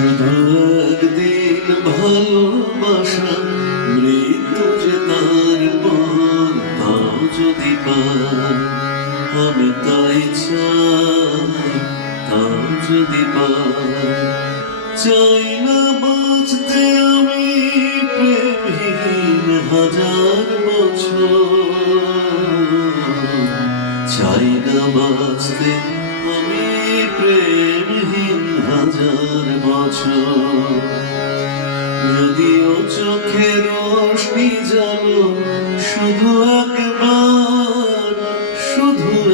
শুধু একদিন ভালোবাসা মৃত্যু যে তার পর তাও যদি পাই আমি তাই চাই তাও যদি পাই চাই না বাঁচতে আমি প্রেমহীন হাজার বছর চাই না বাঁচতে আমি প্রেমহীন হাজার বছর যদিও চোখের রোশনি জানো শুধু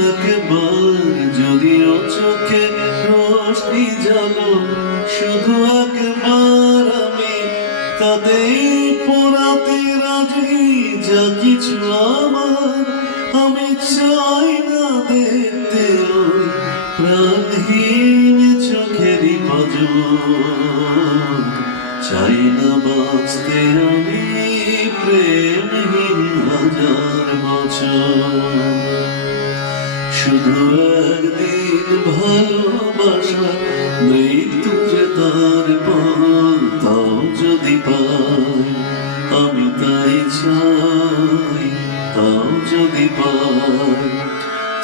একবার যদিও চোখে রোশনি জানো শুধু একবার আমি তাতেই পোড়াতে রাজি যা কিছু আমার আমি চাই না দেখতে ওই প্রাণহীন চোখেরই পাঁজর চাই না বাঁচতে আমি প্রেমহীন হাজার বছর শুধু একদিন ভালোবাসা মৃত্যু যে তার পর তাও যদি পাই আমি তাই চাই তাও যদি পাই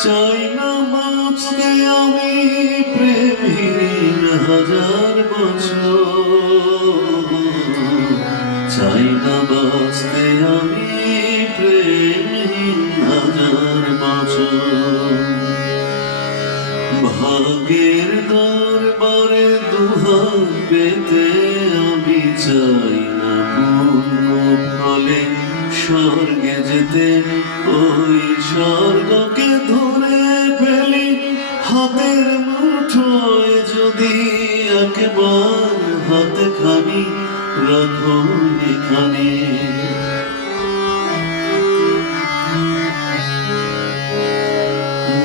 চাই না বাঁচতে আমি প্রেমহীন হাজার বছর চাই না বাঁচতে আমি প্রেমহীন হাজার বছর ভাগ্যের দরবারে দুহাত পেতে আমি চাই না পূর্ণ ফলে স্বর্গে যেতে ওই স্বর্গকে ধরে ফেলি হাতের মুঠোয় যদি একবার হাত খানি রাখো এখানে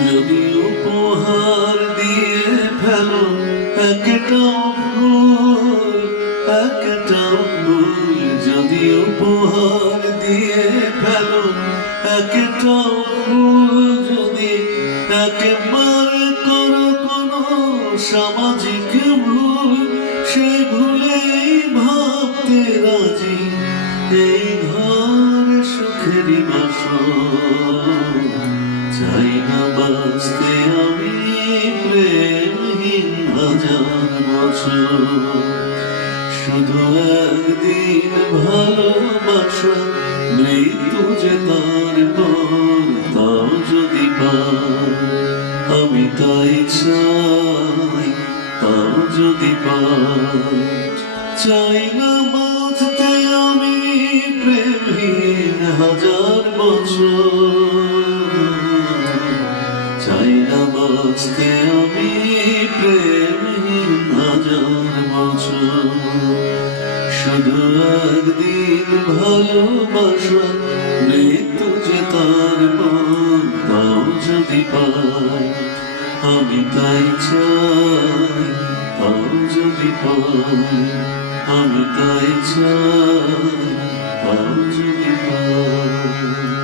যদি উপহার দিয়ে ফেলো একটা ফুল যদি উপহার দিয়ে ফেলো একটা ফুল যদি একেবারে করো কোনো সামাজিক ভুল সে ভুলেই ভাবতে রাজি এই ঘর সুখেরই বাসর চাই না বাঁচতে আমি প্রেমহীন হাজার বছর শুধু একদিন ভালোবাসা মৃত্যু যে তার পর তাও যদি পাই আমি তাই চাই তাও যদি পাই চাই না বাঁচতে আমি প্রেমহীন হাজার বছর চাই না বাঁচতে আমি প্রেমহীন হাজার বছর শুধু একদিন ভালোবাসা মৃত্যু যে তার পর তাও যদি পাই আমি তাই চাই তাও যদি পাই আমি তাই চাই তাও যদি পাই